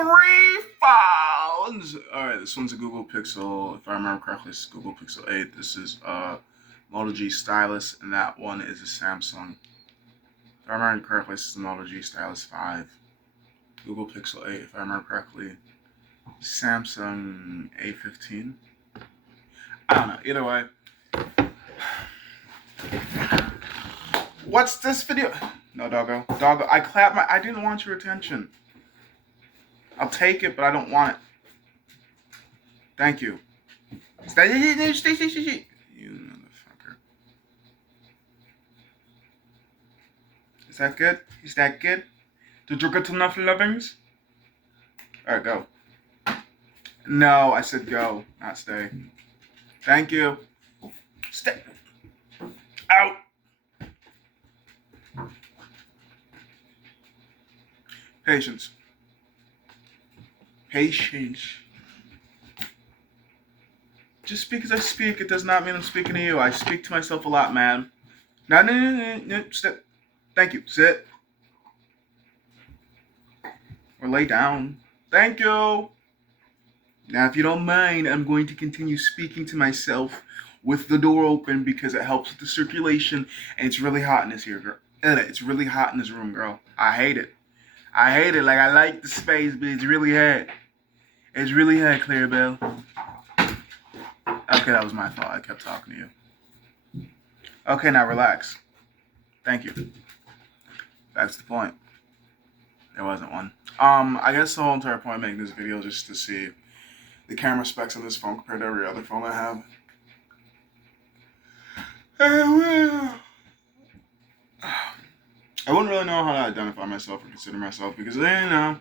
three phones. All right, this one's a Google Pixel. If I remember correctly, it's Google Pixel 8. This is Moto G Stylus, and that one is a Samsung. If I remember correctly, this is the Moto G Stylus 5. Google Pixel 8, if I remember correctly. Samsung A15. I don't know. Either way. What's this video? No, doggo. Doggo, I didn't want your attention. I'll take it, but I don't want it. Thank you. You motherfucker. Is that good? Is that good? Did you get enough lovings? Alright, go. No, I said go, not stay. Thank you. Stay. Out. Patience. Patience. Just because I speak, it does not mean I'm speaking to you. I speak to myself a lot, man. No, sit. Thank you. Sit. Or lay down. Thank you. Now, if you don't mind, I'm going to continue speaking to myself with the door open because it helps with the circulation, and it's really hot in this here, girl. It's really hot in this room, girl. I hate it. I hate it. Like, I like the space, but it's really hot. It's really hot, Clarabelle. Okay, that was my fault. I kept talking to you. Okay, now relax. Thank you. That's the point. There wasn't one. I guess the whole entire point of making this video is just to see the camera specs on this phone compared to every other phone I have. I wouldn't really know how to identify myself or consider myself because, you know,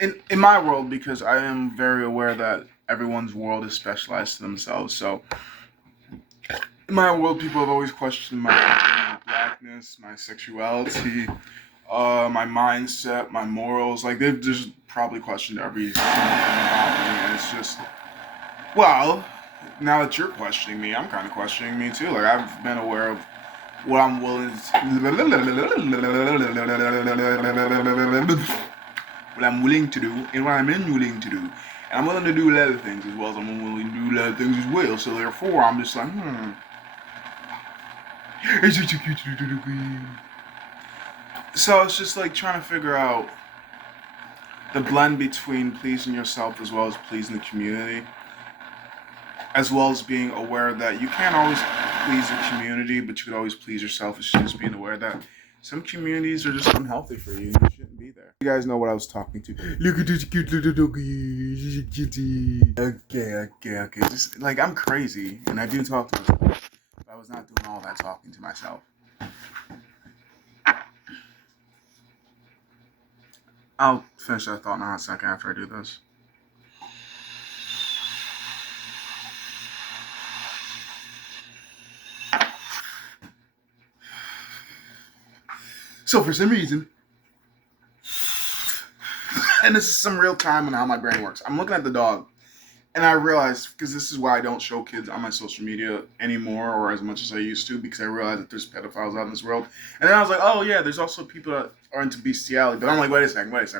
in my world, because I am very aware that everyone's world is specialized to themselves. So, in my world, people have always questioned my blackness, my sexuality, my mindset, my morals. Like, they've just probably questioned every single thing about me. And it's just, well, now that you're questioning me, I'm kind of questioning me too. Like, I've been aware of what I'm willing to do and what I'm unwilling to do. And I'm willing to do a lot of things as well as I'm unwilling to do a lot of things as well. So therefore, I'm just like, So it's just like trying to figure out the blend between pleasing yourself as well as pleasing the community, as well as being aware that you can't always please the community, but you could always please yourself. It's just being aware that some communities are just unhealthy for you and you shouldn't be there. You guys know what I was talking to. Look at this cute little doggy. Okay. Just, like, I'm crazy, and I do talk to myself, but I was not doing all that talking to myself. I'll finish that thought in a hot second after I do this. So for some reason, and this is some real time on how my brain works, I'm looking at the dog, and I realized, because this is why I don't show kids on my social media anymore, or as much as I used to, because I realized that there's pedophiles out in this world. And then I was like, oh yeah, there's also people that are into bestiality. But I'm like, wait a second. Because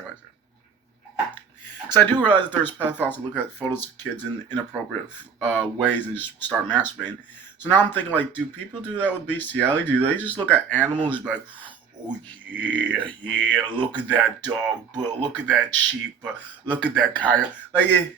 I do realize that there's pedophiles that look at photos of kids in inappropriate ways and just start masturbating. So now I'm thinking, like, do people do that with bestiality? Do they just look at animals and be like, oh yeah, look at that dog, but look at that sheep, but look at that coyote. Like,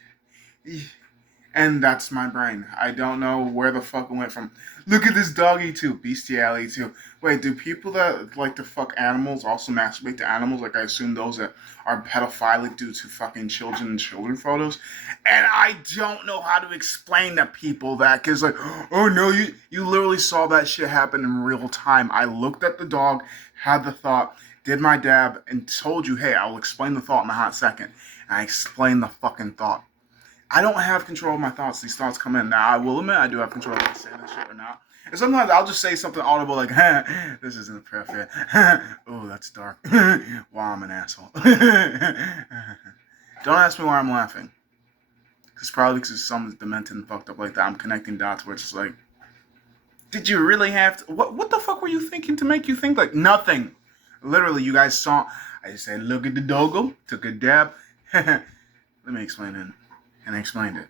and that's my brain. I don't know where the fuck it went from. Look at this doggy to bestiality to. Wait, do people that like to fuck animals also masturbate to animals? Like, I assume those that are pedophilic due to fucking children and children photos. And I don't know how to explain to people that, because like, oh no, you literally saw that shit happen in real time. I looked at the dog, had the thought, did my dab, and told you, hey, I'll explain the thought in a hot second. And I explained the fucking thought. I don't have control of my thoughts. These thoughts come in. Now, I will admit I do have control of if I say this shit or not. And sometimes I'll just say something audible like, this isn't appropriate. Oh, that's dark. Wow, I'm an asshole. Don't ask me why I'm laughing. Because probably because someone's demented and fucked up like that. I'm connecting dots where it's just like, did you really have to? What the fuck were you thinking to make you think like nothing? Literally, you guys saw. I just said, look at the doggo, took a dab, Let me explain it. And I explained it.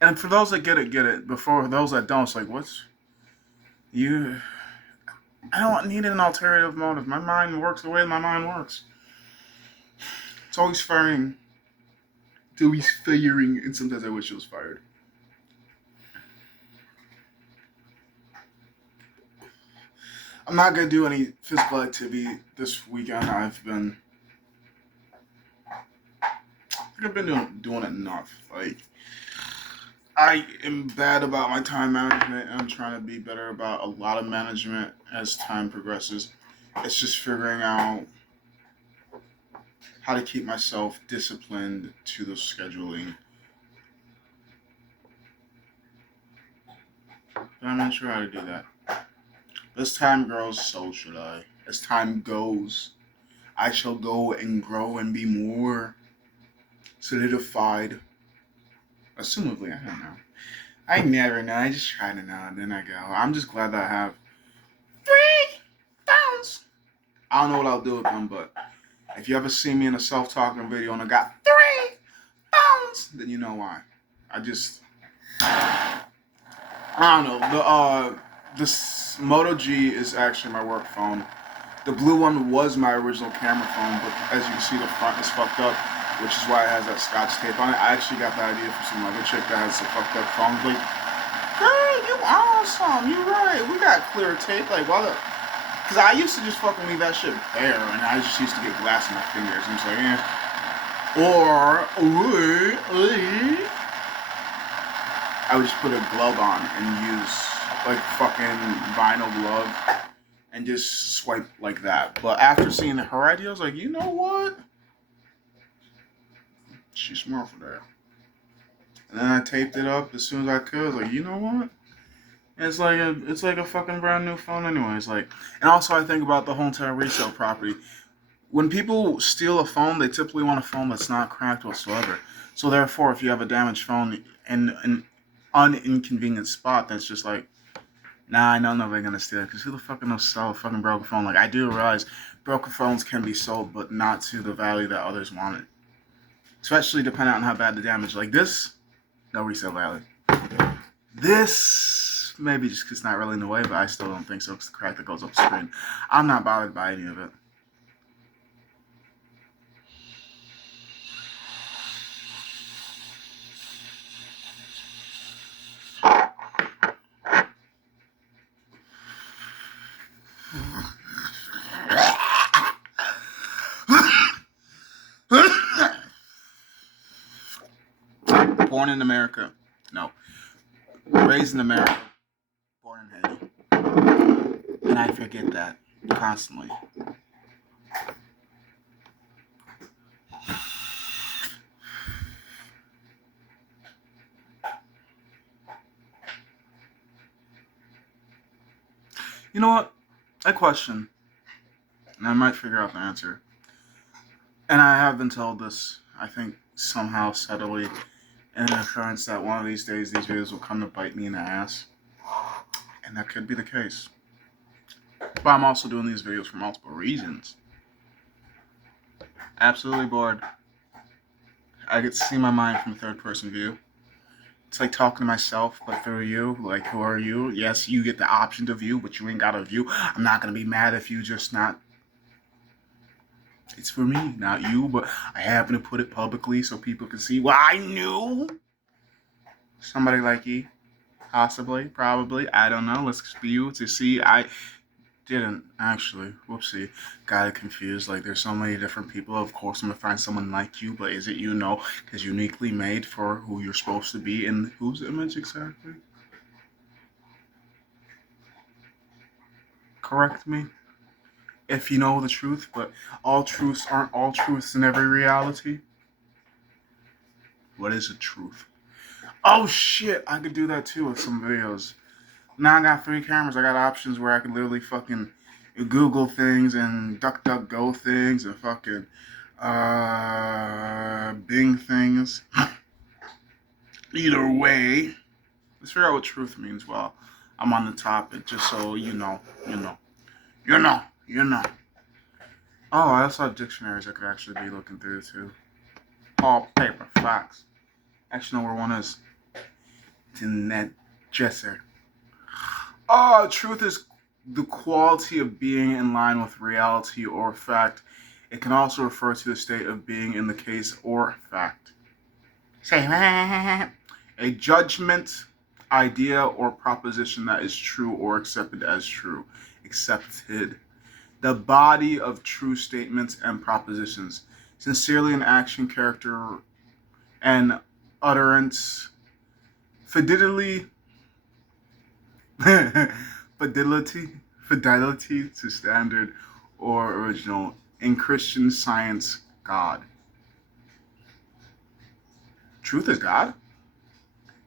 And for those that get it, get it. Before those that don't, it's like, what's you? I don't need an alternative motive. My mind works the way my mind works. It's always firing. It's always firing, and sometimes I wish it was fired. I'm not gonna do any physical activity this weekend. I've been doing enough. Like, I am bad about my time management. I'm trying to be better about a lot of management as time progresses. It's just figuring out how to keep myself disciplined to the scheduling. But I'm not sure how to do that. As time grows, so should I. As time goes, I shall go and grow and be more solidified. Assumably, I don't know. I never know. I just try to know, and then I go. I'm just glad that I have 3 pounds. I don't know what I'll do with them, but if you ever see me in a self-talking video and I got 3 pounds, then you know why. I don't know. This Moto G is actually my work phone. The blue one was my original camera phone, but as you can see, the front is fucked up, which is why it has that Scotch tape on it. I actually got the idea from some other chick that has a fucked up phone. Like, girl, you awesome. You right. We got clear tape. Like, why the? Because I used to just fucking leave that shit bare, and I just used to get glass in my fingers. And it's like, I would just put a glove on and use like fucking vinyl glove and just swipe like that. But after seeing her idea, I was like, you know what? She's smart for that. And then I taped it up as soon as I could. I was like, you know what? It's like a fucking brand new phone anyway. It's like, and also I think about the whole entire resale property. When people steal a phone, they typically want a phone that's not cracked whatsoever. So therefore, if you have a damaged phone in an uninconvenient spot, that's just like, nah, I know nobody's gonna steal it. Because who the fuck gonna sell a fucking broken phone? Like, I do realize broken phones can be sold, but not to the value that others want it. Especially depending on how bad the damage. Like this, no resale value. This, maybe just because it's not really in the way, but I still don't think so because the crack that goes up the screen. I'm not bothered by any of it. Born in America. No. Raised in America. Born in Haiti. And I forget that constantly. You know what? I question, and I might figure out the answer. And I have been told this, I think, somehow subtly, in an occurrence that one of these days these videos will come to bite me in the ass. And that could be the case. But I'm also doing these videos for multiple reasons. Absolutely bored. I get to see my mind from a third-person view. It's like talking to myself, but through you. Like, who are you? Yes, you get the option to view, but you ain't got a view. I'm not going to be mad if you just not... It's for me, not you, but I happen to put it publicly so people can see. Well, I knew! Somebody like you. Possibly, probably. I don't know. Let's view to see. I didn't, actually. Whoopsie. Got it confused. Like, there's so many different people. Of course, I'm going to find someone like you, but is it you? No, because uniquely made for who you're supposed to be in whose image exactly? Correct me if you know the truth, but all truths aren't all truths in every reality. What is a truth? Oh shit, I could do that too with some videos. Now I got 3 cameras. I got options where I can literally fucking Google things and DuckDuckGo things and fucking Bing things. Either way, let's figure out what truth means while I'm on the topic, just so you know. Oh, I also have dictionaries I could actually be looking through too. All paper facts. Actually, no, where one is. It's in that dresser. Oh, truth is the quality of being in line with reality or fact. It can also refer to the state of being in the case or fact. Say that. A judgment, idea, or proposition that is true or accepted as true. Accepted. The body of true statements and propositions. Sincerely in action, character, and utterance. Fidelity. fidelity. Fidelity to standard or original. In Christian Science, God. Truth is God?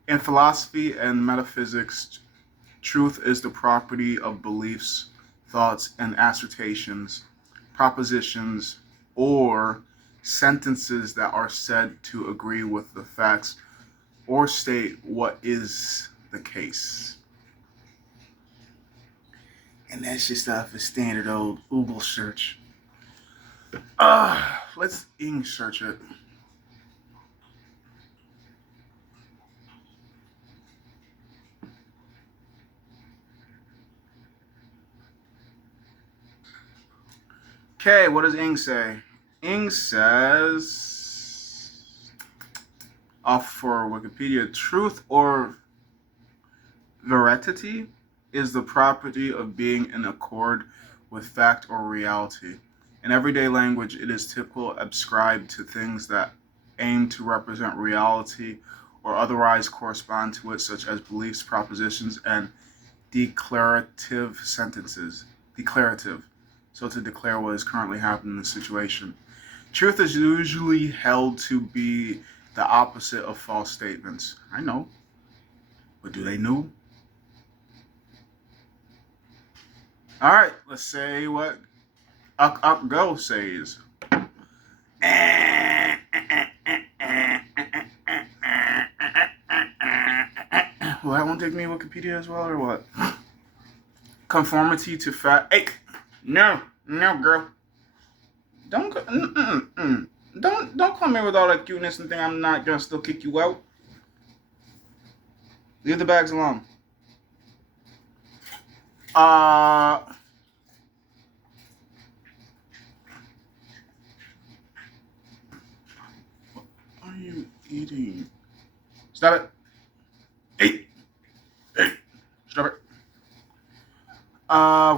In philosophy and metaphysics, truth is the property of beliefs, thoughts, and assertions, propositions, or sentences that are said to agree with the facts or state what is the case. And that's just off a standard old Google search. Let's English search it. Okay, what does Ing say? Ing says, off for Wikipedia, truth or veracity is the property of being in accord with fact or reality. In everyday language, it is typically ascribed to things that aim to represent reality or otherwise correspond to it, such as beliefs, propositions, and declarative sentences. Declarative. So to declare what is currently happening in the situation. Truth is usually held to be the opposite of false statements. I know. But do they know? Alright, let's say what Go says. Well, that won't take me Wikipedia as well, or what? Conformity to fact. Hey, no, girl. Don't come here with all that cuteness and think I'm not gonna still kick you out. Leave the bags alone. What are you eating? Stop it. Hey. Stop it.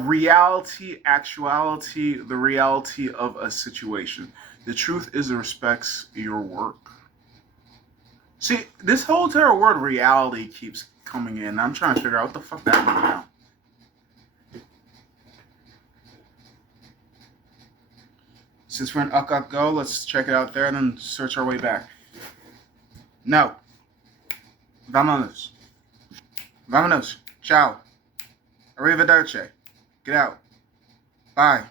Reality, actuality, the reality of a situation. The truth is it respects your work. See, this whole entire word reality keeps coming in. I'm trying to figure out what the fuck that means now. Since we're in Go, let's check it out there and then search our way back. No. Vámonos. Vámonos. Ciao. Arrivederci. Get out. Bye.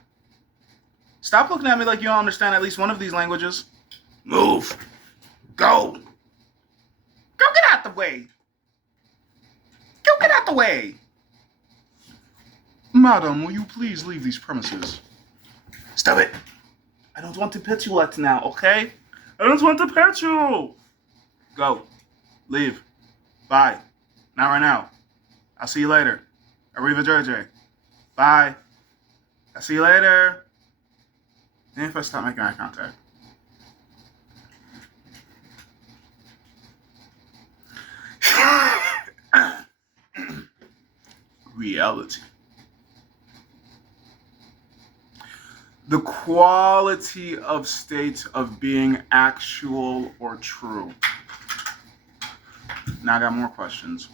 Stop looking at me like you don't understand at least one of these languages. Move. Go. Go get out the way. Go get out the way. Madam, will you please leave these premises? Stop it. I don't want to pet you right now, okay? I don't want to pet you. Go. Leave. Bye. Not right now. I'll see you later. Arrivederci. Bye. I'll see you later. And if I stop making eye contact. Reality. The quality of state of being actual or true. Now I got more questions.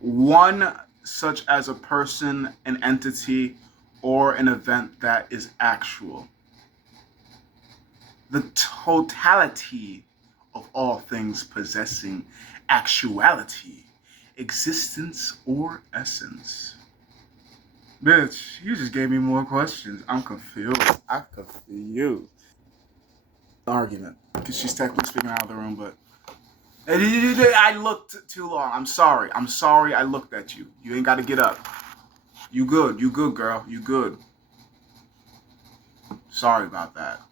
One such as a person, an entity, or an event that is actual. The totality of all things possessing actuality, existence, or essence. Bitch, you just gave me more questions. I'm confused. Argument. Because she's technically speaking out of the room, but I looked too long. I'm sorry I looked at you. You ain't got to get up. You good, girl. You good. Sorry about that.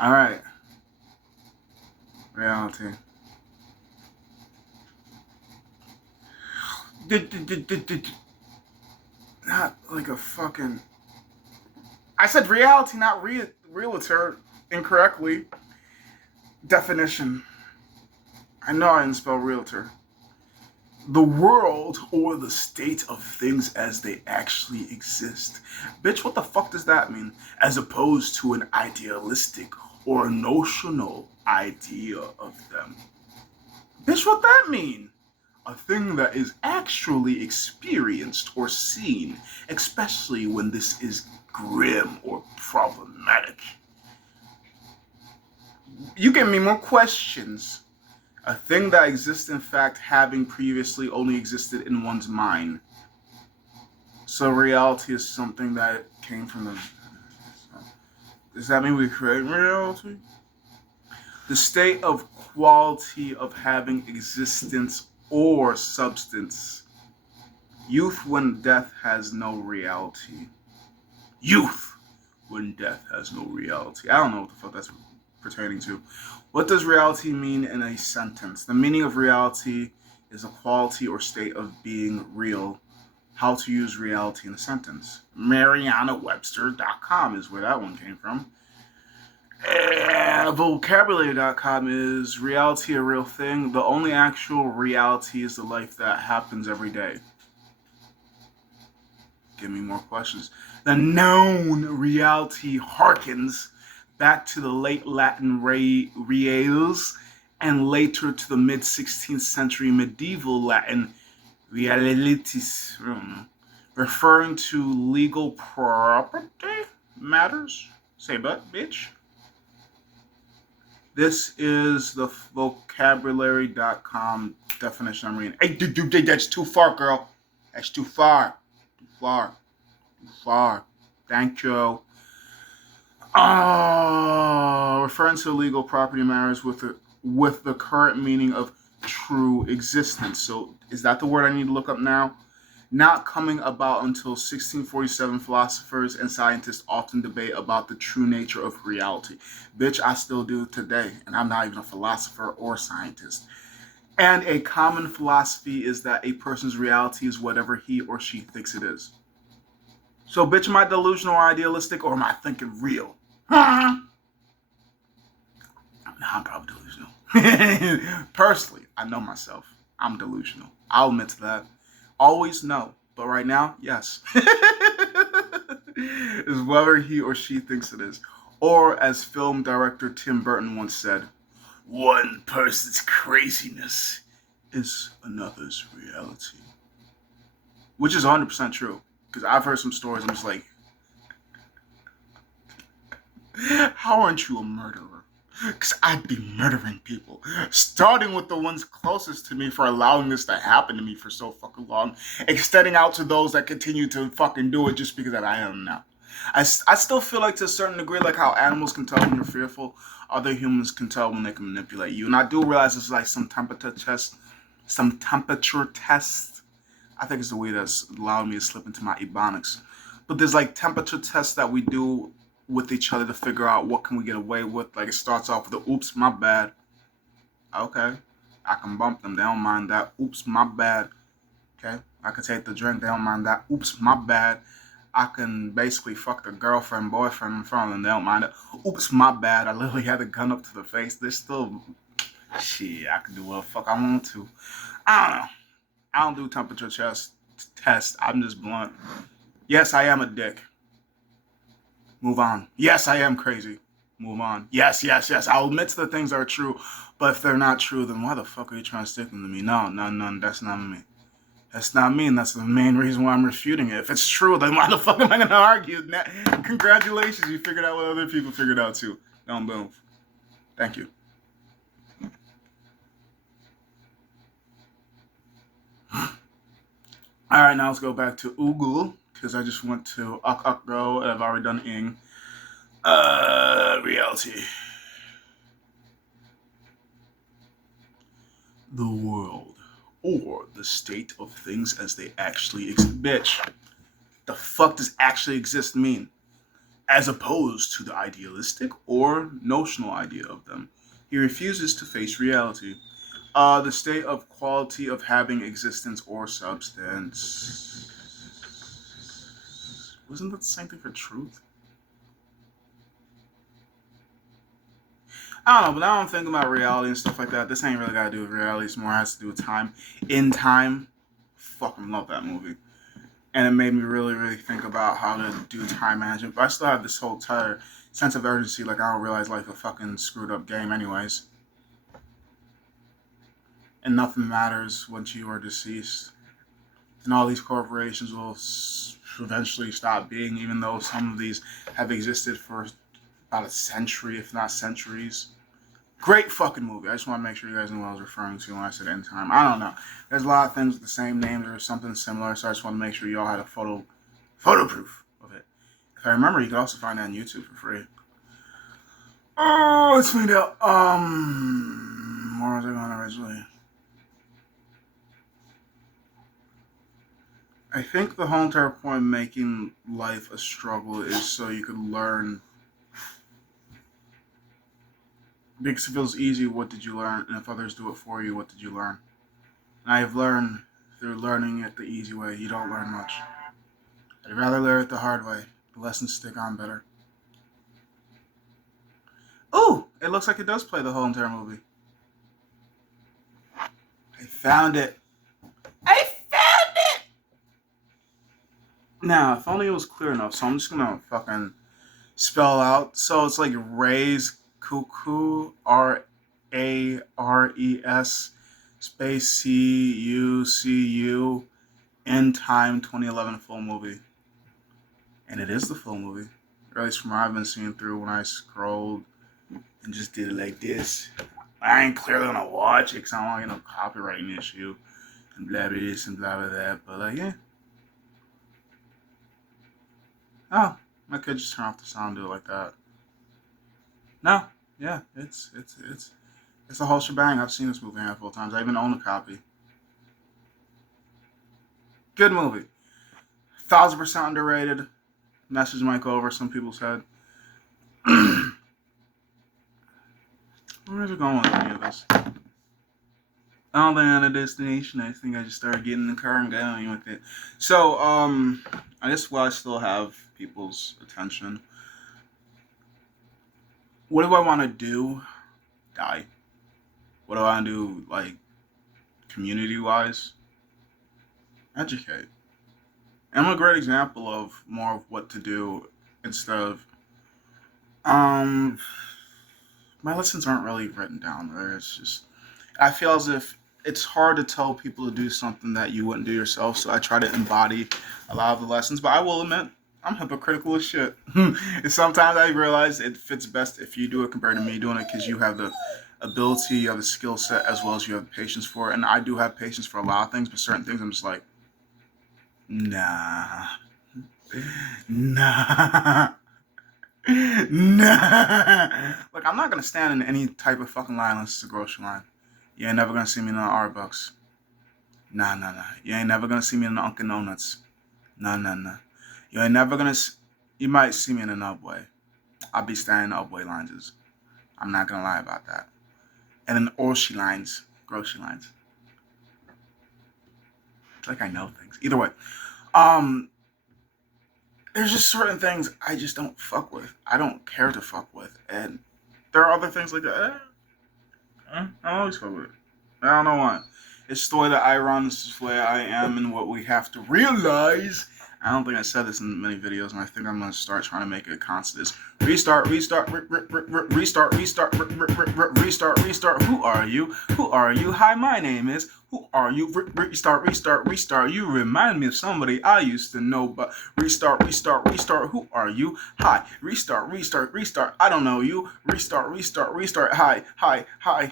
All right. Reality. Not like a fucking. I said reality, not realtor, incorrectly. Definition. I know I didn't spell realtor. The world or the state of things as they actually exist. Bitch, what the fuck does that mean? As opposed to an idealistic or a notional idea of them. Bitch, what that mean? A thing that is actually experienced or seen, especially when this is grim or problematic. You give me more questions. A thing that exists in fact having previously only existed in one's mind. So reality is something that came from the... Does that mean we create reality? The state of quality of having existence or substance. Youth when death has no reality. Youth when death has no reality. I don't know what the fuck that's pertaining to. What does reality mean in a sentence? The meaning of reality is a quality or state of being real. How to use reality in a sentence. MarianaWebster.com is where that one came from. Vocabulary.com is reality a real thing? The only actual reality is the life that happens every day. Give me more questions. The known reality harkens back to the late Latin reales and later to the mid-16th century medieval Latin realitis, referring to legal property matters. Say but, bitch. This is the vocabulary.com definition I'm reading. Hey, dude, that's too far, girl. That's too far. Too far. Too far. Thank you. Referring to legal property matters with the current meaning of true existence. So is that the word I need to look up now? Not coming about until 1647, philosophers and scientists often debate about the true nature of reality. Bitch, I still do today, and I'm not even a philosopher or scientist. And a common philosophy is that a person's reality is whatever he or she thinks it is. So, bitch, am I delusional or idealistic, or am I thinking real? Nah, I'm probably delusional. Personally, I know myself. I'm delusional. I'll admit to that. Always no, but right now, yes. Is whether he or she thinks it is. Or, as film director Tim Burton once said, one person's craziness is another's reality. Which is 100% true. Because I've heard some stories, I'm just like, how aren't you a murderer? Because I'd be murdering people. Starting with the ones closest to me for allowing this to happen to me for so fucking long. Extending out to those that continue to fucking do it just because I don't know. I still feel like to a certain degree, like how animals can tell when you're fearful, other humans can tell when they can manipulate you. And I do realize it's like some temperature test. I think it's the way that's allowed me to slip into my ebonics. But there's like temperature tests that we do with each other to figure out what can we get away with. Like it starts off with the oops, my bad. Okay. I can bump them. They don't mind that. Oops, my bad. Okay. I can take the drink. They don't mind that. Oops, my bad. I can basically fuck the girlfriend, boyfriend in front of them. They don't mind it. Oops, my bad. I literally had a gun up to the face. They're still... Shit, I can do what the fuck I want to. I don't know. I don't do temperature tests. I'm just blunt. Yes, I am a dick. Move on. Yes, I am crazy. Move on. Yes. I'll admit to the things that are true, but if they're not true, then why the fuck are you trying to stick them to me? No, that's not me. That's not me, and that's the main reason why I'm refuting it. If it's true, then why the fuck am I going to argue? Congratulations, you figured out what other people figured out too. Don't move. Thank you. All right, now let's go back to Google, because I just went to Go, and I've already done Ing. Reality. The world, or the state of things as they actually exist. Bitch, the fuck does actually exist mean? as opposed to the idealistic or notional idea of them. He refuses to face reality, the state of quality of having existence or substance. Wasn't that the same thing for truth? I don't know, but now I'm thinking about reality and stuff like that. This ain't really got to do with reality. It's more has to do with time. In Time, fucking love that movie. And it made me really, really think about how to do time management. But I still have this whole entire sense of urgency, like I don't realize life a fucking screwed up game anyways. And nothing matters once you are deceased. And all these corporations will eventually stop being, even though some of these have existed for about a century, if not centuries. Great fucking movie. I just want to make sure you guys know what I was referring to when I said In Time. I don't know. There's a lot of things with the same names or something similar, so I just want to make sure you all had a photo proof of it. If I remember, you can also find it on YouTube for free. Oh, let's find out. Where was I going originally? I think the whole entire point of making life a struggle is so you could learn. Because if it feels easy, what did you learn? And if others do it for you, what did you learn? And I've learned through learning it the easy way, you don't learn much. I'd rather learn it the hard way. The lessons stick on better. Ooh, it looks like it does play the whole entire movie. I found it. I found it! Now, if only it was clear enough, so I'm just gonna fucking spell out. So it's like Raise Cuckoo, Rares space CUCU In Time 2011 full movie. And it is the full movie. Or at least from what I've been seeing through when I scrolled and just did it like this. I ain't clearly gonna watch it because I don't want to get no copyright issue and blah blah this and blah blah that. But like, yeah. Oh, I could just turn off the sound and do it like that. No, yeah, it's a whole shebang. I've seen this movie a handful of times. I even own a copy. Good movie. 1,000% underrated. Message might go over some people's head. Where is it going with any of this? I don't think I'm on a destination. I think I just started getting in the car and going with it. So, I guess while I still have people's attention, what do I want to do? Die. What do I want to do, like, community-wise? Educate. I'm a great example of more of what to do instead of, my lessons aren't really written down, right? It's just, I feel as if it's hard to tell people to do something that you wouldn't do yourself, so I try to embody a lot of the lessons, but I will admit, I'm hypocritical as shit. And sometimes I realize it fits best if you do it compared to me doing it because you have the ability, you have the skill set, as well as you have patience for it. And I do have patience for a lot of things, but certain things I'm just like, nah. Nah. Nah. Like, I'm not gonna stand in any type of fucking line unless it's a grocery line. You ain't never gonna see me in the Arbucks. Nah. You ain't never gonna see me in the Uncle Donuts. Nah. You ain't never gonna. You might see me in an Ubway. I'll be standing in the Ubway lines. I'm not gonna lie about that. And then Orshi lines, grocery lines. It's like I know things. Either way, there's just certain things I just don't fuck with. I don't care to fuck with, and there are other things like that. I always fuck with it. I don't know why. It's the way that I run. This is the way I am, and what we have to realize. I don't think I said this in many videos, and I think I'm gonna start trying to make it a constant. Is restart. Restart. Who are you? Hi, my name is. Who are you? Restart. You remind me of somebody I used to know, but restart. Who are you? Hi. Restart. I don't know you. Restart. Hi.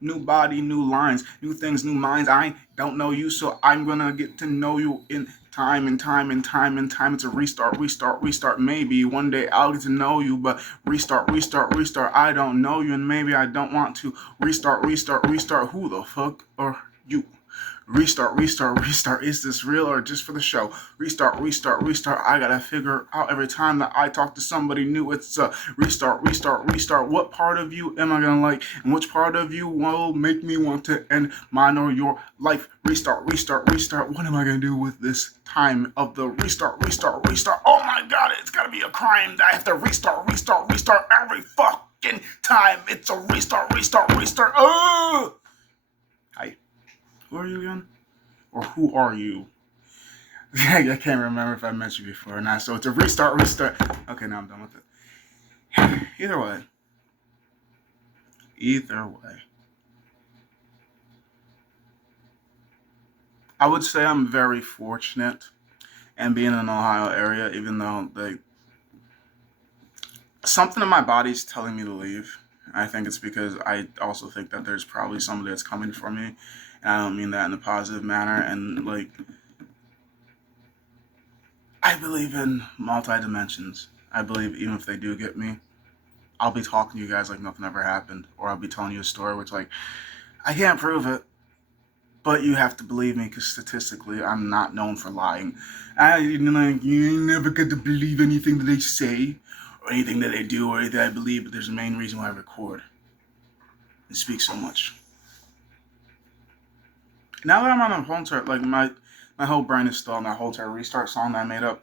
New body, new lines, new things, new minds. I don't know you, so I'm gonna get to know you in time. It's a restart. Maybe one day I'll get to know you, but restart. I don't know you, and maybe I don't want to. Restart. Who the fuck are you? Restart, restart, restart. Is this real or just for the show? Restart, restart, restart. I gotta figure out every time that I talk to somebody new. It's a restart, restart, restart. What part of you am I gonna like? And which part of you will make me want to end mine or your life? Restart, restart, restart. What am I gonna do with this time of the restart, restart, restart? Oh my god, it's gotta be a crime that I have to restart, restart, restart every fucking time. It's a restart, restart, restart. Oh! Hi. Who are you again? Or who are you? I can't remember if I mentioned you before or not. So it's a restart, restart. Okay, now I'm done with it. Either way. Either way. I would say I'm very fortunate and being in an Ohio area, even though something in my body's telling me to leave. I think it's because I also think that there's probably somebody that's coming for me. And I don't mean that in a positive manner. And like, I believe in multi dimensions. I believe even if they do get me, I'll be talking to you guys like nothing ever happened, or I'll be telling you a story which like I can't prove it, but you have to believe me because statistically I'm not known for lying. You ain't never get to believe anything that they say or anything that they do or anything I believe, but there's a main reason why I record. It speaks so much. Now that I'm on a whole entire like my whole brain is still on that whole entire restart song that I made up.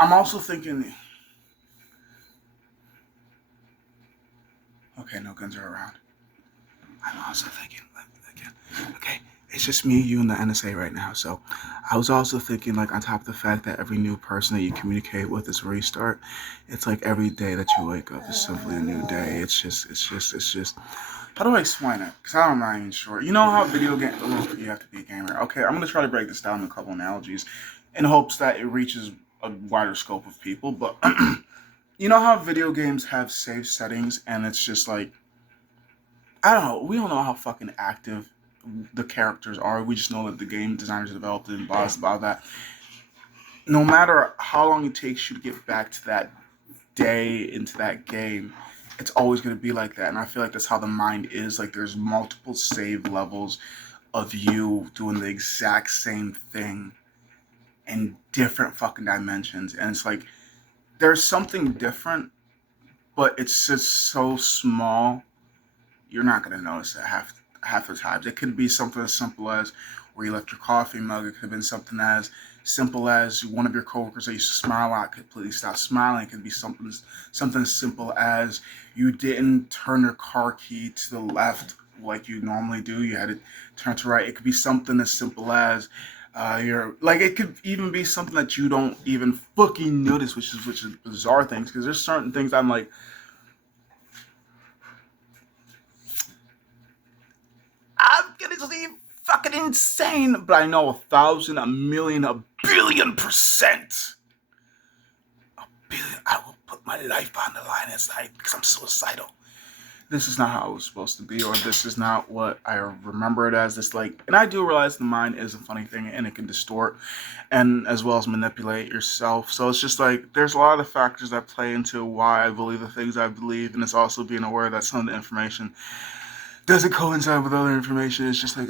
I'm also thinking, okay, no guns are around. I'm also thinking, again, okay, it's just me, you, and the NSA right now. So I was also thinking, like, on top of the fact that every new person that you communicate with is a restart, it's like every day that you wake up is simply a new day. It's just. How do I explain it? Because I'm not even sure. You know how video game, oh, you have to be a gamer. Okay, I'm going to try to break this down in a couple analogies in hopes that it reaches a wider scope of people. But you know how video games have save settings and it's just like, I don't know. We don't know how fucking active the characters are. We just know that the game designers developed it and blah blah that. No matter how long it takes you to get back to that day into that game, it's always going to be like that. And I feel like that's how the mind is. Like there's multiple save levels of you doing the exact same thing in different fucking dimensions. And it's like there's something different, but it's just so small you're not going to notice it half the times. It could be something as simple as where you left your coffee mug. It could have been something as simple as one of your coworkers that used to smile a lot completely stopped smiling. It could be something as simple as you didn't turn your car key to the left like you normally do. You had to turn to right. It could be something as simple as you're like it could even be something that you don't even fucking notice, which is bizarre things because there's certain things I'm like I'm gonna leave fucking insane, but I know 1,000, a million, a billion%. A billion. I will put my life on the line inside because I'm suicidal. This is not how it was supposed to be, or this is not what I remember it as. This like, and I do realize the mind is a funny thing, and it can distort, and as well as manipulate yourself. So it's just like there's a lot of factors that play into why I believe the things I believe, and it's also being aware that some of the information doesn't coincide with other information. It's just like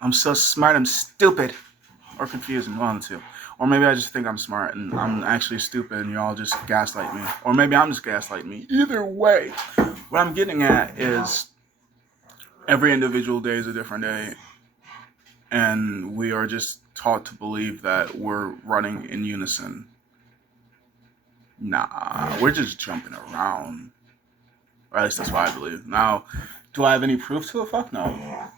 I'm so smart, I'm stupid, or confusing, one of the two. Or maybe I just think I'm smart and I'm actually stupid and y'all just gaslight me. Or maybe I'm just gaslighting me. Either way, what I'm getting at is every individual day is a different day. And we are just taught to believe that we're running in unison. Nah, we're just jumping around. Or at least that's what I believe. Now, do I have any proof to it? Fuck no.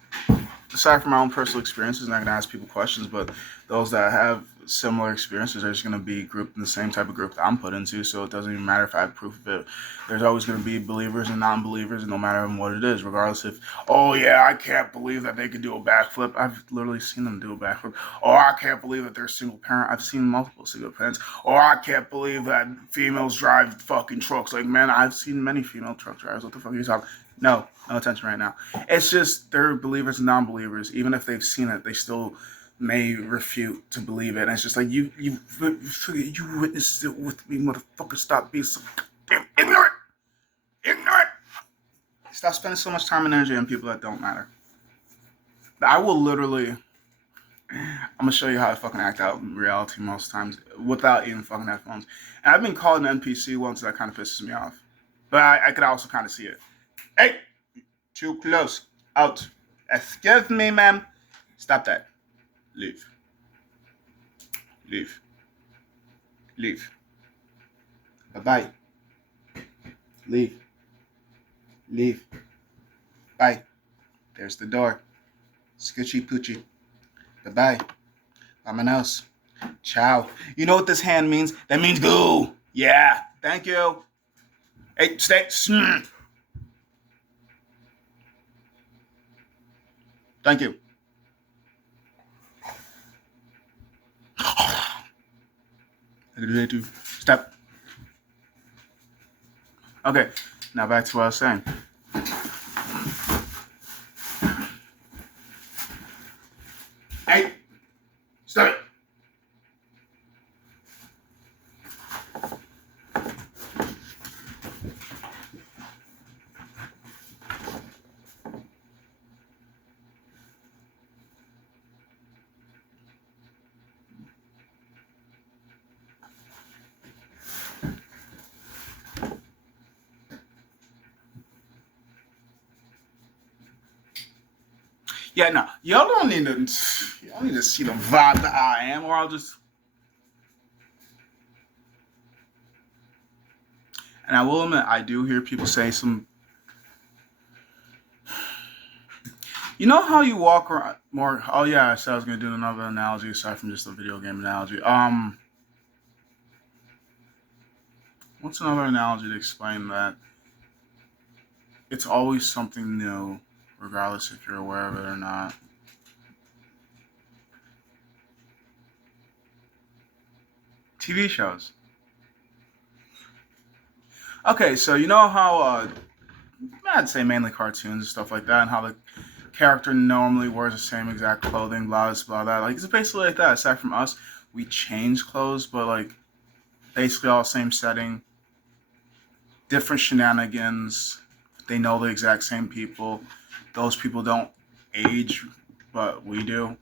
Aside from my own personal experiences, and I can ask people questions, but those that have similar experiences are just going to be grouped in the same type of group that I'm put into, so it doesn't even matter if I have proof of it. There's always going to be believers and non-believers, and no matter what it is, regardless if, oh yeah, I can't believe that they can do a backflip. I've literally seen them do a backflip. Or I can't believe that they're a single parent. I've seen multiple single parents. Or I can't believe that females drive fucking trucks. Like, man, I've seen many female truck drivers. What the fuck are you talking? No attention right now. It's just they're believers and non-believers. Even if they've seen it, they still may refute to believe it. And it's just like you witnessed it with me, motherfucker. Stop being so damn ignorant. Ignorant. Stop spending so much time and energy on people that don't matter. I will literally. I'm gonna show you how I fucking act out in reality most times without even fucking headphones. And I've been called an NPC once, that kind of pisses me off. But I could also kind of see it. Hey, too close. Out. Excuse me, ma'am. Stop that. Leave. Leave. Leave. Bye-bye. Leave. Leave. Bye. There's the door. Scoochie poochie. Bye-bye. Vámonos. Ciao. You know what this hand means? That means go. Yeah. Thank you. Hey, stay. Thank you. Stop. Okay. Now back to what I was saying. Hey. Stop it. Yeah, no, y'all don't need to see the vibe that I am, or I'll just. And I will admit, I do hear people say some. You know how you walk around more? Oh yeah, I said I was gonna do another analogy aside from just a video game analogy. What's another analogy to explain that? It's always something new, regardless if you're aware of it or not. TV shows. Okay, so you know how I'd say mainly cartoons and stuff like that, and how the character normally wears the same exact clothing, blah blah blah. Like it's basically like that. Aside from us, we change clothes, but like basically all same setting, different shenanigans. They know the exact same people. Those people don't age, but we do,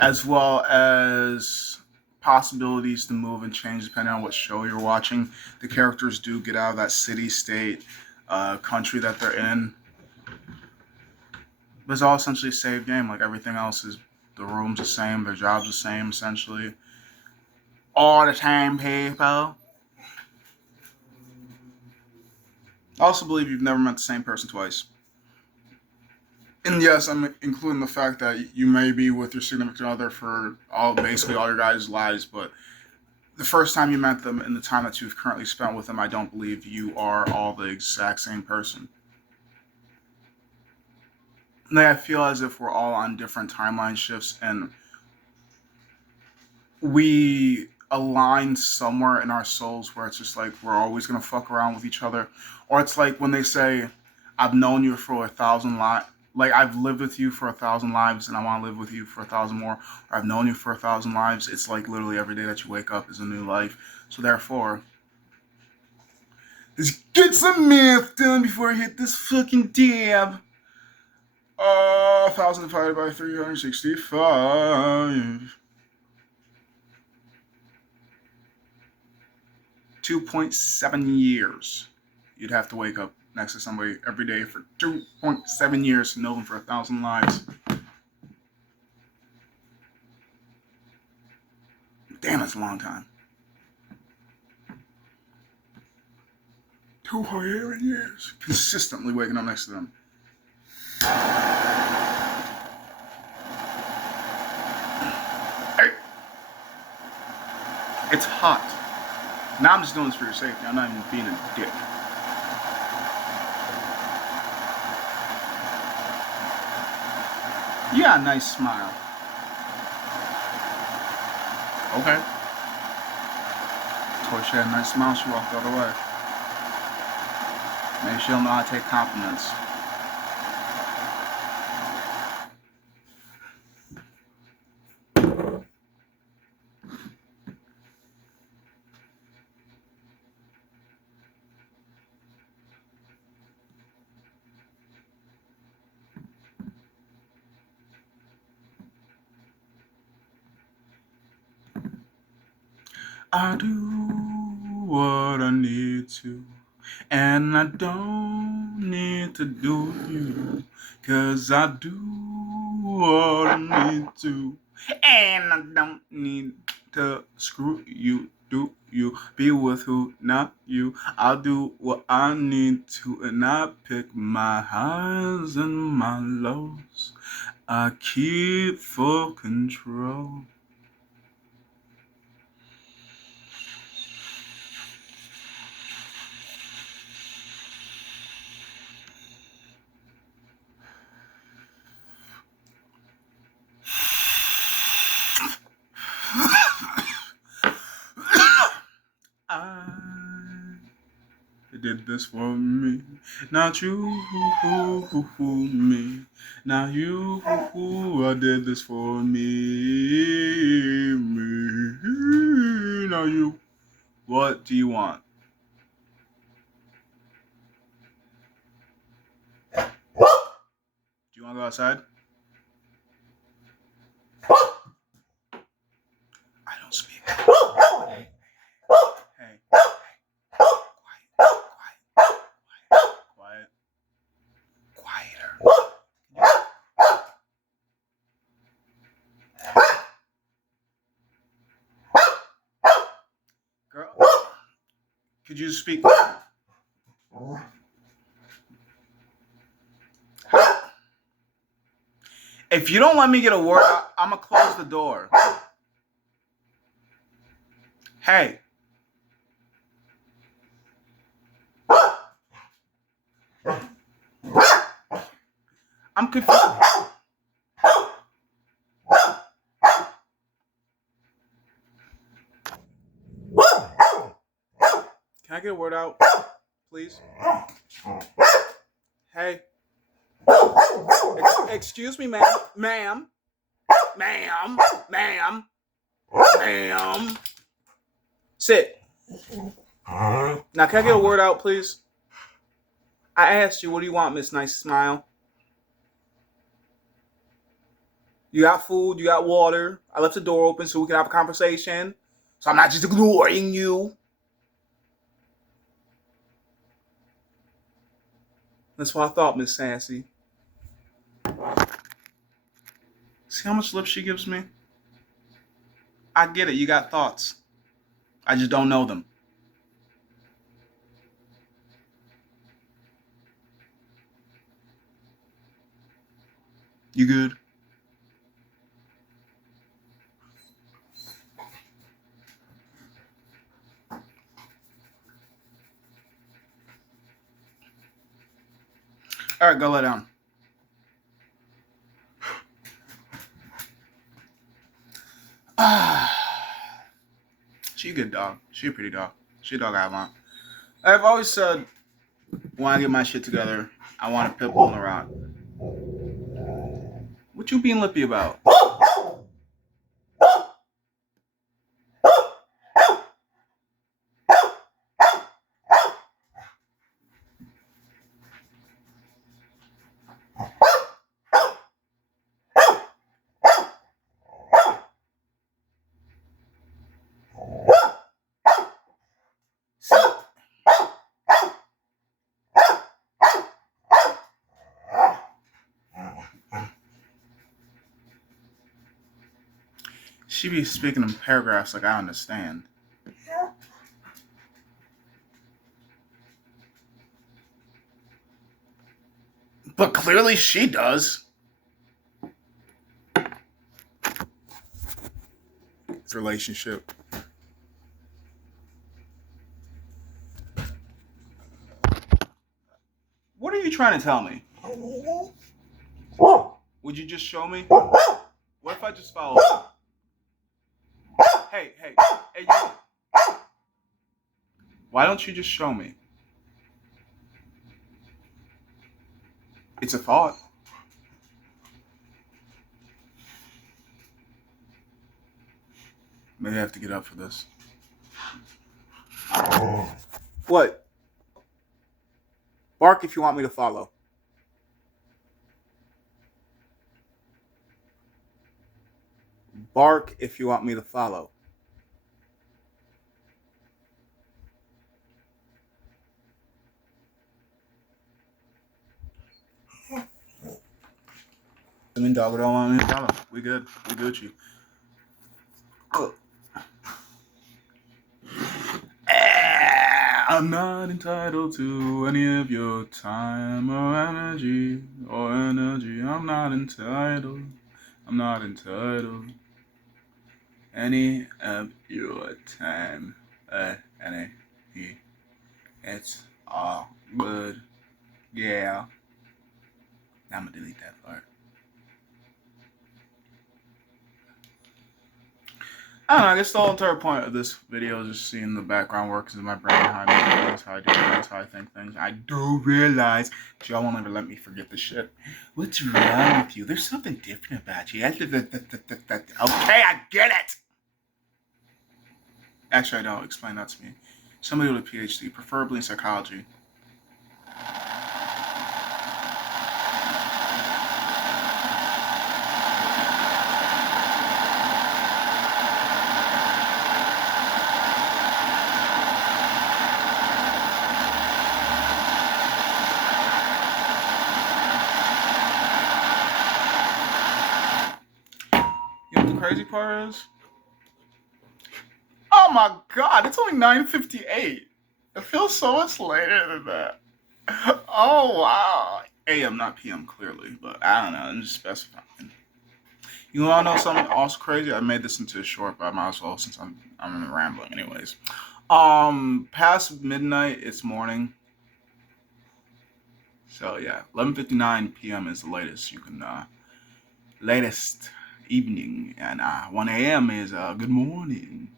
as well as possibilities to move and change depending on what show you're watching. The characters do get out of that city, state, country that they're in. But it's all essentially a save game. Like everything else is, the room's the same, their job's the same, essentially. All the time, people. I also believe you've never met the same person twice. And yes, I'm including the fact that you may be with your significant other for basically all your guys' lives, but the first time you met them and the time that you've currently spent with them, I don't believe you are all the exact same person. And I feel as if we're all on different timeline shifts and we align somewhere in our souls where it's just like we're always gonna fuck around with each other. Or it's like when they say, I've known you for 1,000 lives. Like I've lived with you for 1,000 lives and I want to live with you for 1,000 more. Or I've known you for 1,000 lives. It's like literally every day that you wake up is a new life. So therefore, let's get some math done before I hit this fucking dab. 1,000 divided by 365. 2.7 years. You'd have to wake up next to somebody every day for 2.7 years to know them for 1,000 lives. Damn, that's a long time. 200 years. Consistently waking up next to them. Hey. It's hot. Now I'm just doing this for your safety. I'm not even being a dick. You got a nice smile. Okay. Told she had a nice smile, she walked all the way. Maybe she don't know how to take compliments. I do what I need to, and I don't need to do you, 'cause I do what I need to, and I don't need to screw you. Do you be with who, not you? I'll do what I need to, and I pick my highs and my lows. I keep full control. I did this for me, not you, me, not you. I did this for me, not you. What do you want? Do you want to go outside? I don't speak. Hey, hey, quiet, quiet, quieter. Girl, could you speak? If you don't let me get a word out, I'm gonna close the door. Hey. I'm confused. Can I get a word out, please? Hey. Excuse me, ma'am. Ma'am. Ma'am. Ma'am. Ma'am. Sit. Now, can I get a word out, please? I asked you, what do you want, Miss Nice Smile? You got food, you got water. I left the door open so we can have a conversation. So I'm not just ignoring you. That's what I thought, Miss Sassy. See how much lip she gives me? I get it, you got thoughts. I just don't know them. You good? All right, go lay down. She a good dog. She a pretty dog. She a dog I want. I've always said, when I get my shit together, I want a pit bull and a rock. What you being lippy about? She be speaking in paragraphs like I understand. But clearly she does. Relationship. What are you trying to tell me? Would you just show me? What if I just follow you? Hey, you. Why don't you just show me? It's a thought. Maybe I have to get up for this. What? Bark if you want me to follow. Bark if you want me to follow. I mean, dog, don't want me to follow. We good. We Gucci. I'm not entitled to any of your time or energy I'm not entitled. I'm not entitled. Any of your time or energy. It's all good. Yeah. I'm gonna delete that part. I don't know, I guess the whole entire point of this video is just seeing the background works in my brain, how I make things, how I do things, how I think things. I do realize that y'all won't ever let me forget this shit. What's wrong with you? There's something different about you. Okay, I get it! Actually, I don't. Explain that to me. Somebody with a PhD, preferably in psychology. You know what the crazy part is? Oh my god, it's only 9:58. It feels so much later than that. Oh wow. AM, not PM, clearly, but I don't know. I'm just specifying. You want to know something also crazy? I made this into a short, but I might as well since I'm rambling anyways. Past midnight, it's morning. So yeah, 11:59 p.m. is the latest you can latest evening, and 1 a.m. is good morning.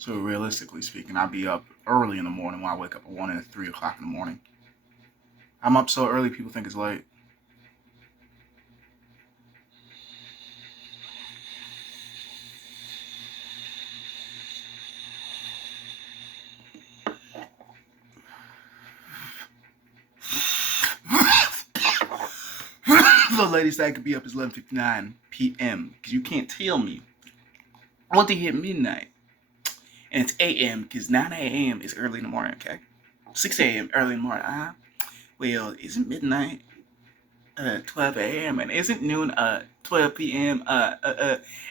So realistically speaking, I'll be up early in the morning when I wake up at 1 and 3 o'clock in the morning. I'm up so early, people think it's late. The latest I could be up is 11:59 p.m. because you can't tell me. I want to hit midnight. And it's a.m. because 9 a.m. is early in the morning, okay? 6 a.m. early in the morning. Well, isn't midnight 12 a.m. and isn't noon 12 p.m.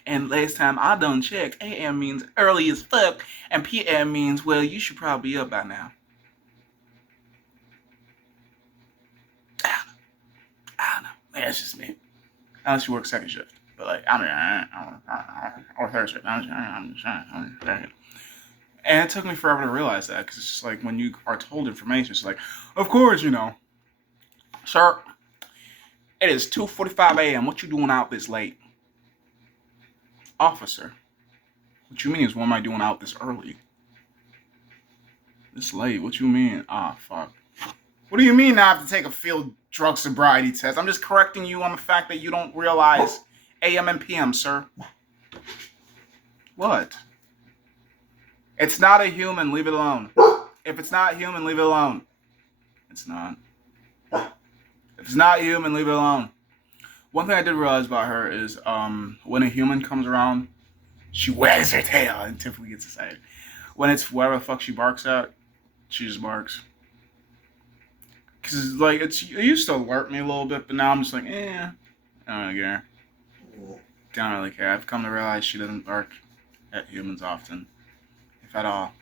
And last time I done checked, a.m. means early as fuck and p.m. means, well, you should probably be up by now. I don't know. That's just me. Unless you work second shift. But like, I mean, or third shift. I'm just saying. And it took me forever to realize that because it's just like when you are told information, it's like, of course, you know, sir, it is 2:45 a.m. What you doing out this late? Officer, what you mean is what am I doing out this early? This late? What you mean? Fuck. What do you mean I have to take a field drug sobriety test? I'm just correcting you on the fact that you don't realize AM and PM, sir. What? It's not a human, leave it alone. If it's not human, leave it alone. It's not. If it's not human, leave it alone. One thing I did realize about her is when a human comes around, she wags her tail and typically gets excited. When it's whatever the fuck she barks at, she just barks. Cause like it used to alert me a little bit, but now I'm just like, I don't really care. Don't really care. I've come to realize she doesn't bark at humans often, if at all.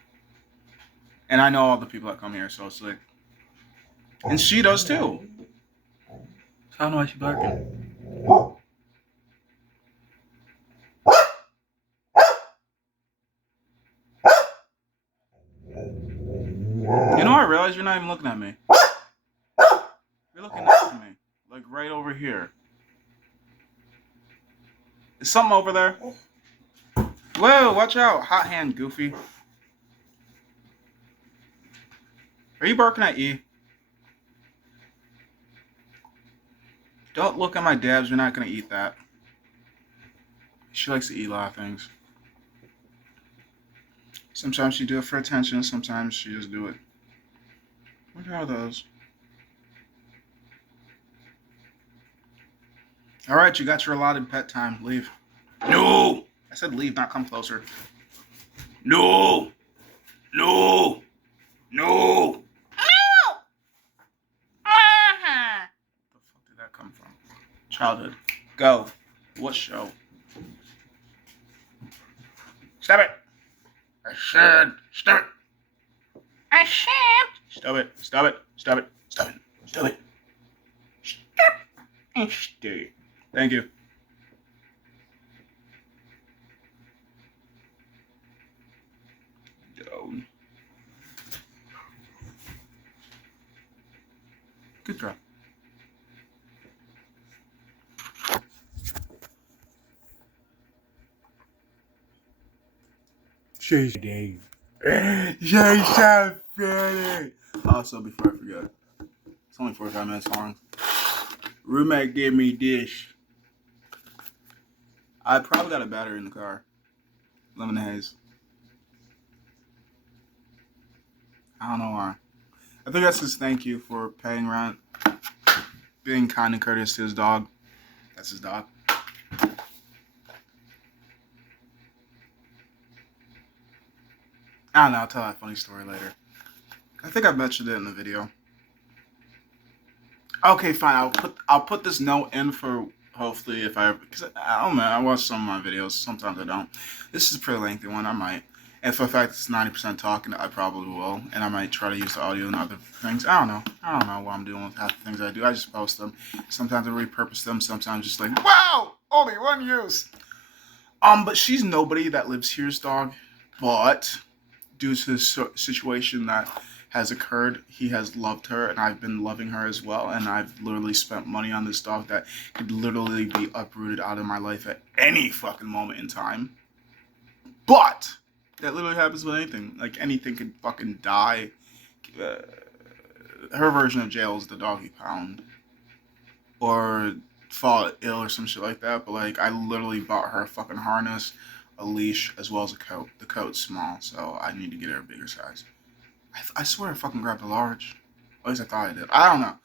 And I know all the people that come here, so it's like, and she does too. So I don't know why she's barking. You know, I realize you're not even looking at me. You're looking next to me, like right over here. Is something over there? Whoa, watch out. Hot hand, Goofy. Are you barking at E? Don't look at my dabs. You're not going to eat that. She likes to eat a lot of things. Sometimes she do it for attention. Sometimes she just do it. What are those? All right, you got your allotted pet time. Leave. No! I said leave, not come closer. No! No! No! Where the fuck did that come from? Childhood. Go. What show? Stop it. I said, stop it. I said, stop it. Stop it. Stop it. Stop it. Stop it. Stop and stay. Thank you. Down. Good try. She's Dave. She's so funny. Also, before I forget, it's only 45 minutes long. Roommate gave me dish. I probably got a battery in the car. Lemon haze. I don't know why. I think that's his thank you for paying rent, being kind and courteous to his dog. That's his dog. I don't know. I'll tell that funny story later. I think I mentioned it in the video. Okay, fine. I'll put this note in for hopefully if I, because I don't know. I watch some of my videos. Sometimes I don't. This is a pretty lengthy one. I might. And for the fact it's 90% talking, I probably will. And I might try to use the audio and other things. I don't know. I don't know what I'm doing with half the things I do. I just post them. Sometimes I repurpose them. Sometimes just like, wow, only one use. But she's nobody that lives here's dog. But due to this situation that has occurred, he has loved her, and I've been loving her as well. And I've literally spent money on this dog that could literally be uprooted out of my life at any fucking moment in time. But that literally happens with anything. Like anything could fucking die. Her version of jail is the doggy pound, or fall ill or some shit like that. But like, I literally bought her a fucking harness, a leash, as well as a coat. The coat's small, so I need to get her a bigger size. I swear I fucking grabbed a large. At least I thought I did. I don't know.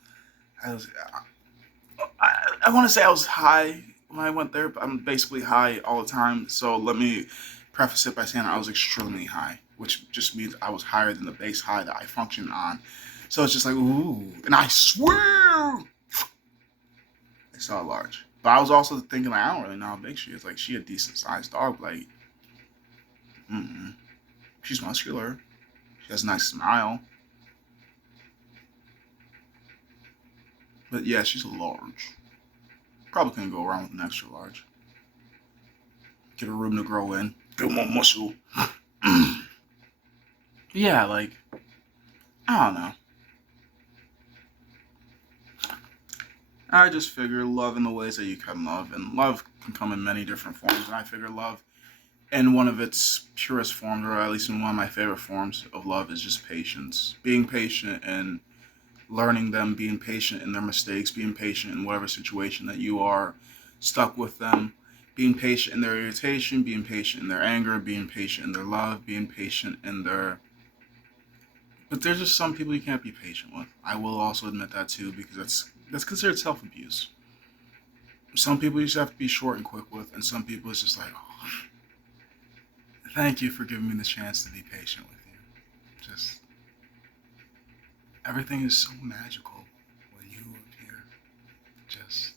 I want to say I was high when I went there, but I'm basically high all the time. So let me preface it by saying I was extremely high, which just means I was higher than the base high that I functioned on. So it's just like, ooh. And I swear I saw a large. But I was also thinking, like, I don't really know how big she is. Like, she a decent sized dog. Like, she's muscular. She has a nice smile. But yeah, she's a large. Probably couldn't go around with an extra large. Get a room to grow in. Get more muscle. Yeah, like, I don't know. I just figure love in the ways that you can love. And love can come in many different forms. And I figure love in one of its purest forms, or at least in one of my favorite forms of love, is just patience. Being patient and learning them, being patient in their mistakes, being patient in whatever situation that you are stuck with them, being patient in their irritation, being patient in their anger, being patient in their love, being patient in their... But there's just some people you can't be patient with. I will also admit that too, because that's considered self-abuse. Some people you just have to be short and quick with, and some people it's just like, oh, thank you for giving me the chance to be patient with you. Just everything is so magical when you appear. Just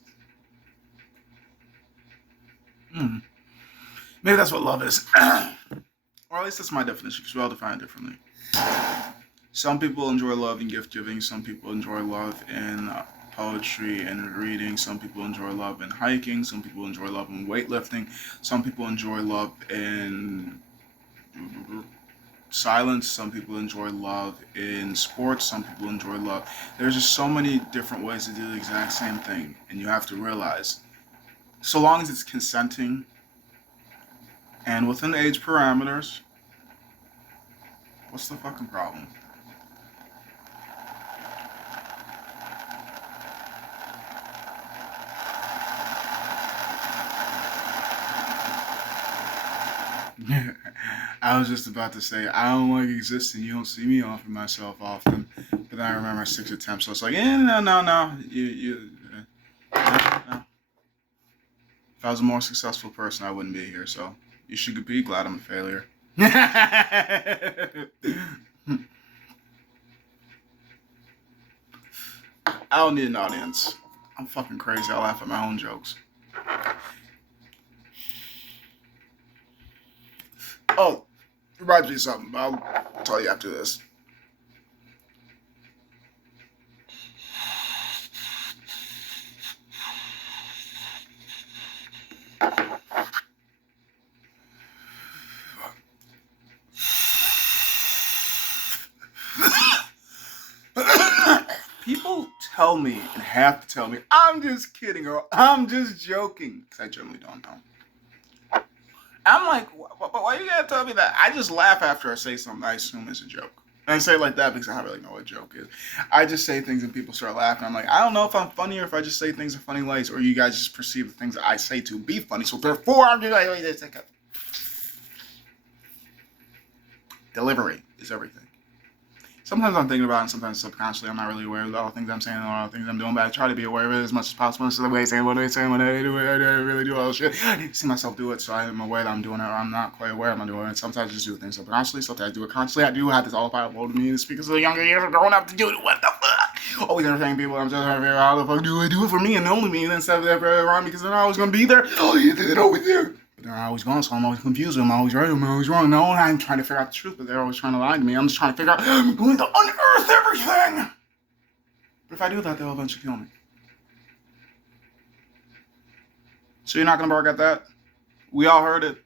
maybe that's what love is. Or at least that's my definition, because we all define it differently. Some people enjoy love in gift giving. Some people enjoy love in poetry and reading. Some people enjoy love in hiking. Some people enjoy love in weightlifting. Some people enjoy love in silence. Some people enjoy love in sports. Some people enjoy love. There's just so many different ways to do the exact same thing. And you have to realize, so long as it's consenting and within the age parameters, what's the fucking problem? I was just about to say, I don't like existing. You don't see me offering myself often. But then I remember my 6 attempts, so it's like, no. No. If I was a more successful person, I wouldn't be here. So you should be glad I'm a failure. I don't need an audience. I'm fucking crazy. I laugh at my own jokes. Oh, reminds me of something. I'll tell you after this. People tell me and have to tell me, I'm just kidding or I'm just joking. Because I generally don't know. I'm like, why you gotta tell me that? I just laugh after I say something I assume is a joke. And I say it like that because I don't really know what a joke is. I just say things and people start laughing. I'm like, I don't know if I'm funny or if I just say things in funny ways, or you guys just perceive the things that I say to be funny. So therefore, I'm just like, wait a second. Delivery is everything. Sometimes I'm thinking about it, and sometimes subconsciously I'm not really aware of all the things I'm saying and all the things I'm doing, but I try to be aware of it as much as possible. So the way I say what I say, when I do it, I really do all the shit. I see myself do it, so I'm aware that I'm doing it, or I'm not quite aware I'm doing it. Sometimes I just do things subconsciously, sometimes I do it consciously. I do have this all powerful to me, and it's because of the younger years of growing up to do it. What the fuck? Always entertaining people. I'm just trying to figure out how the fuck do I do it for me and only me, and instead of everyone around me, because they're not always going to be there. Oh, yeah, they're always there. But they're always gone, so I'm always confused. I'm always right, I'm always wrong. No, I'm trying to figure out the truth, but they're always trying to lie to me. I'm just trying to figure out, I'm going to unearth everything! But if I do that, they'll eventually kill me. So you're not going to bark at that? We all heard it.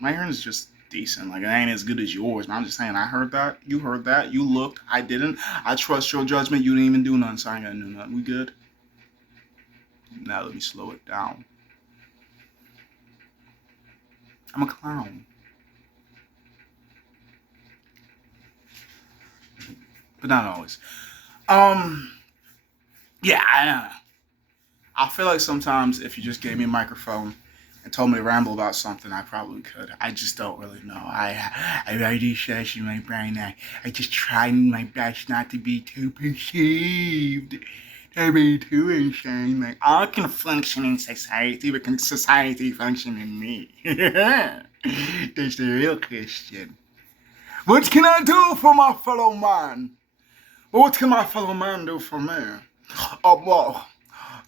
My hearing is just decent. Like, it ain't as good as yours. But I'm just saying, I heard that. You heard that. You looked. I didn't. I trust your judgment. You didn't even do nothing, so I ain't got to do nothing. We good? Now let me slow it down. I'm a clown. But not always. Yeah, I feel like sometimes if you just gave me a microphone and told me to ramble about something, I probably could. I just don't really know. I already said in my brain, I just try my best not to be too perceived. To be too insane. Like, I can function in society, but can society function in me? That's the real question. What can I do for my fellow man? What can my fellow man do for me? Well,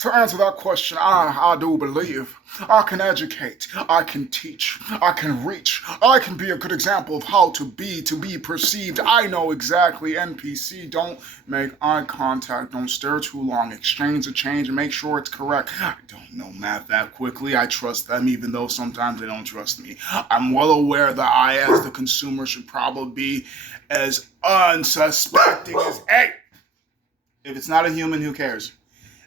to answer that question, I do believe I can educate, I can teach, I can reach, I can be a good example of how to be perceived. I know exactly. NPC, don't make eye contact, don't stare too long, exchange the change and make sure it's correct. I don't know math that quickly. I trust them even though sometimes they don't trust me. I'm well aware that I, as the consumer, should probably be as unsuspecting as, hey, if it's not a human, who cares?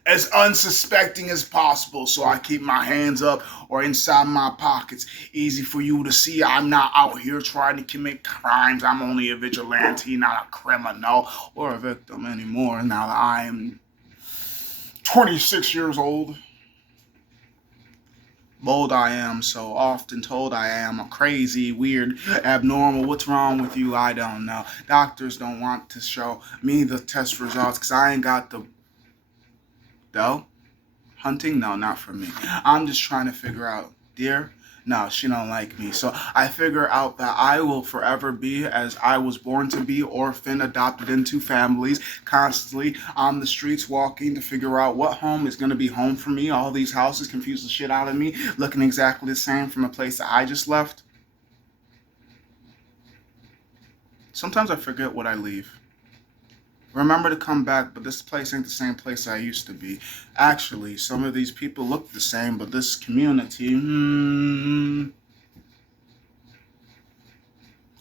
As unsuspecting as possible, so I keep my hands up or inside my pockets. Easy for you to see. I'm not out here trying to commit crimes. I'm only a vigilante, not a criminal or a victim anymore. Now that I am 26 years old. Bold I am, so often told I am crazy, weird, abnormal. What's wrong with you? I don't know. Doctors don't want to show me the test results because I ain't got the dough. Hunting? No, not for me. I'm just trying to figure out, dear, no, she don't like me. So I figure out that I will forever be as I was born to be, orphan, adopted into families, constantly on the streets walking to figure out what home is going to be home for me. All these houses confuse the shit out of me, looking exactly the same from a place that I just left. Sometimes I forget what I leave. Remember to come back, but this place ain't the same place I used to be. Actually, some of these people look the same, but this community,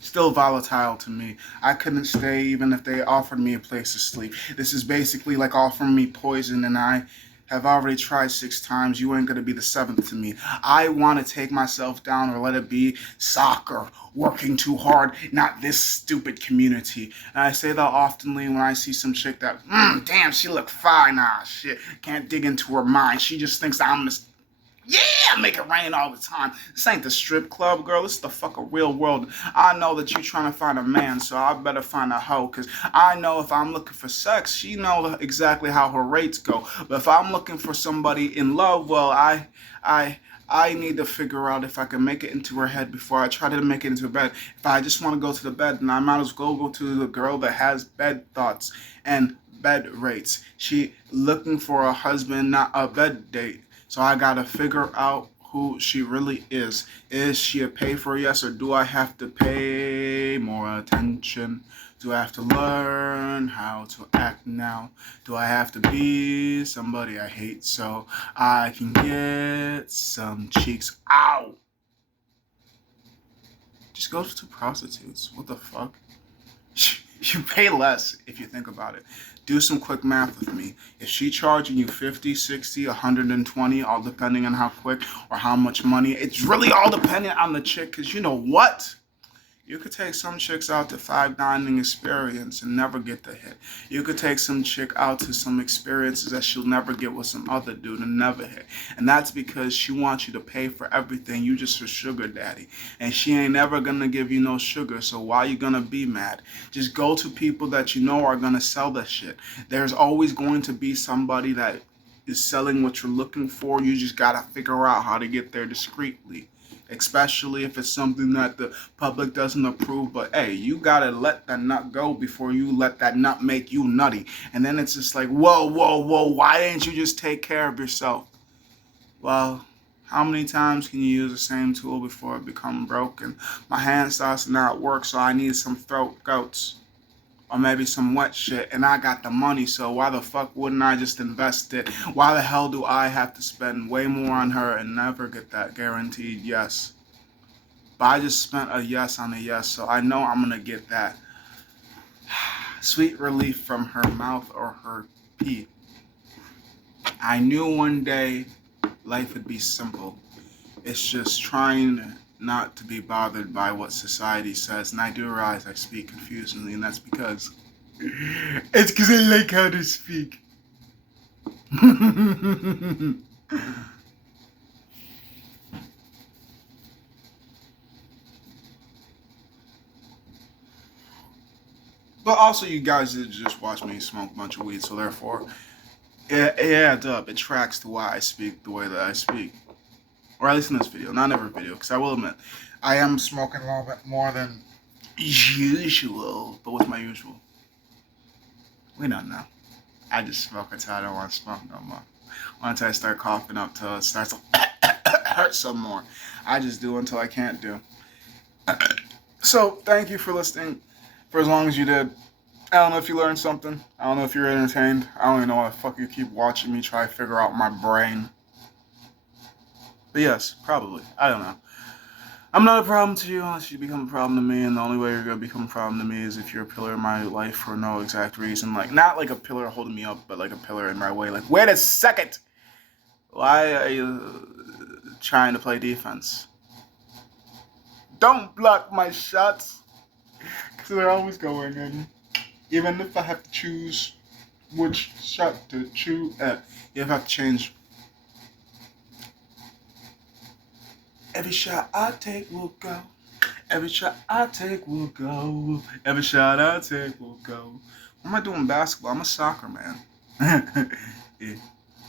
still volatile to me. I couldn't stay even if they offered me a place to sleep. This is basically like offering me poison, and I have already tried 6 times. You ain't gonna be the 7th to me. I want to take myself down or let it be soccer, working too hard, not this stupid community. And I say that oftenly when I see some chick that, damn, she look fine. Ah, shit, can't dig into her mind. She just thinks I'm this. Yeah, make it rain all the time. This ain't the strip club, girl. This is the fucking real world. I know that you trying to find a man, so I better find a hoe. Because I know if I'm looking for sex, she know exactly how her rates go. But if I'm looking for somebody in love, well, I need to figure out if I can make it into her head before I try to make it into bed. If I just want to go to the bed, then I might as well go to the girl that has bed thoughts. And bed rates. She looking for a husband, not a bed date. So I gotta figure out who she really is. Is she a pay for yes, or do I have to pay more attention? Do I have to learn how to act now? Do I have to be somebody I hate so I can get some cheeks? Ow! Just go to prostitutes. What the fuck? You pay less if you think about it. Do some quick math with me. If she charging you 50, 60, 120, all depending on how quick or how much money, it's really all dependent on the chick, because you know what? You could take some chicks out to five dining experience and never get the hit. You could take some chick out to some experiences that she'll never get with some other dude and never hit. And that's because she wants you to pay for everything. You just her sugar daddy. And she ain't never gonna give you no sugar, so why you gonna be mad? Just go to people that you know are gonna sell that shit. There's always going to be somebody that is selling what you're looking for. You just gotta figure out how to get there discreetly, especially if it's something that the public doesn't approve. But hey, you gotta let that nut go before you let that nut make you nutty. And then it's just like, whoa, whoa, whoa, why didn't you just take care of yourself? Well, how many times can you use the same tool before it becomes broken? My hand starts to not work, so I need some throat goats. Or maybe some wet shit, and I got the money, so why the fuck wouldn't I just invest it? Why the hell do I have to spend way more on her and never get that guaranteed yes? But I just spent a yes on a yes, so I know I'm gonna get that sweet relief from her mouth or her pee. I knew one day life would be simple. It's just trying not to be bothered by what society says. And I do realize I speak confusingly, and that's because it's because I like how to speak. But also, you guys did just watch me smoke a bunch of weed, so therefore, it adds up. It tracks to why I speak the way that I speak. Or at least in this video, not every video, because I will admit, I am smoking a little bit more than usual. But what's my usual? We don't know. I just smoke until I don't want to smoke no more. Once I start coughing up till it starts to hurt some more. I just do until I can't do. So, thank you for listening for as long as you did. I don't know if you learned something. I don't know if you're entertained. I don't even know why the fuck you keep watching me try to figure out my brain. But yes, probably. I don't know. I'm not a problem to you unless you become a problem to me, and the only way you're gonna become a problem to me is if you're a pillar in my life for no exact reason. Like, not like a pillar holding me up, but like a pillar in my way. Like, wait a second! Why are you trying to play defense? Don't block my shots! Because they're always going in. Even if I have to choose which shot to choose, you have to change. Every shot I take will go. Every shot I take will go. Every shot I take will go. What am I doing basketball? I'm a soccer man. Yeah.